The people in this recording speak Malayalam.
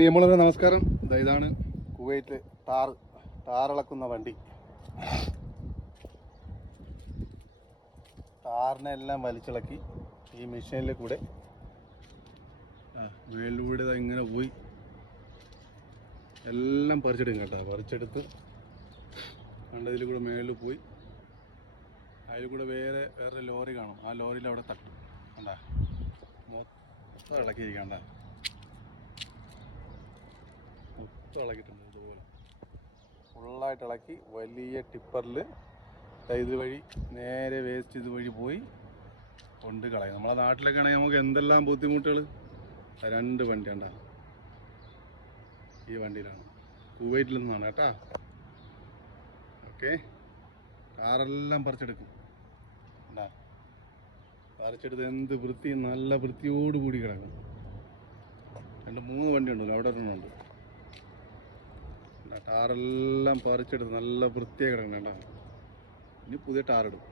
പ്രിയമുള്ളവരെ നമസ്കാരം. ഇതാണ് കുവൈറ്റ് ടാറിളക്കുന്ന വണ്ടി. ടാറിനെല്ലാം വലിച്ചിളക്കി ഈ മെഷീനിൽ കൂടെ മേളിലൂടെ ഇങ്ങനെ പോയി എല്ലാം പറിച്ചെടുക്കും കേട്ടോ. പറിച്ചെടുത്ത് കണ്ടതിൽ കൂടെ മേളിൽ പോയി അതിൽ കൂടെ വേറെ ലോറി കാണും. ആ ലോറിയിൽ അവിടെ തട്ടും. കണ്ടാ മൊത്തം ഇളക്കിയിരിക്കണ്ട, മൊത്തം ഇളക്കിയിട്ടുണ്ട്. ഇതുപോലെ ഫുള്ളായിട്ട് ഇളക്കി വലിയ ടിപ്പറിൽ ഇതുവഴി നേരെ വേസ്റ്റ് ഇതുവഴി പോയി കൊണ്ട് കളയും. നമ്മളെ നാട്ടിലൊക്കെ ആണെങ്കിൽ നമുക്ക് എന്തെല്ലാം ബുദ്ധിമുട്ടുകൾ. രണ്ട് വണ്ടി ഉണ്ടാ, ഈ വണ്ടിയിലാണ്, കുവൈറ്റിൽ നിന്നാണ് കേട്ടാ. ഓക്കെ, കാറെല്ലാം പറിച്ചെടുക്കും. ഉണ്ടാ പറിച്ചെടുത്ത് എന്ത് വൃത്തി, നല്ല വൃത്തിയോടുകൂടി കിടക്കും. 2-3 വണ്ടി ഉണ്ടല്ലോ, അവിടെ ഒരെണ്ണമുണ്ട്. ടാറെല്ലാം പറിച്ചെടുത്ത് നല്ല വൃത്തിയായി കിടക്കണം കേട്ടോ. ഇനി പുതിയ ടാറിടും.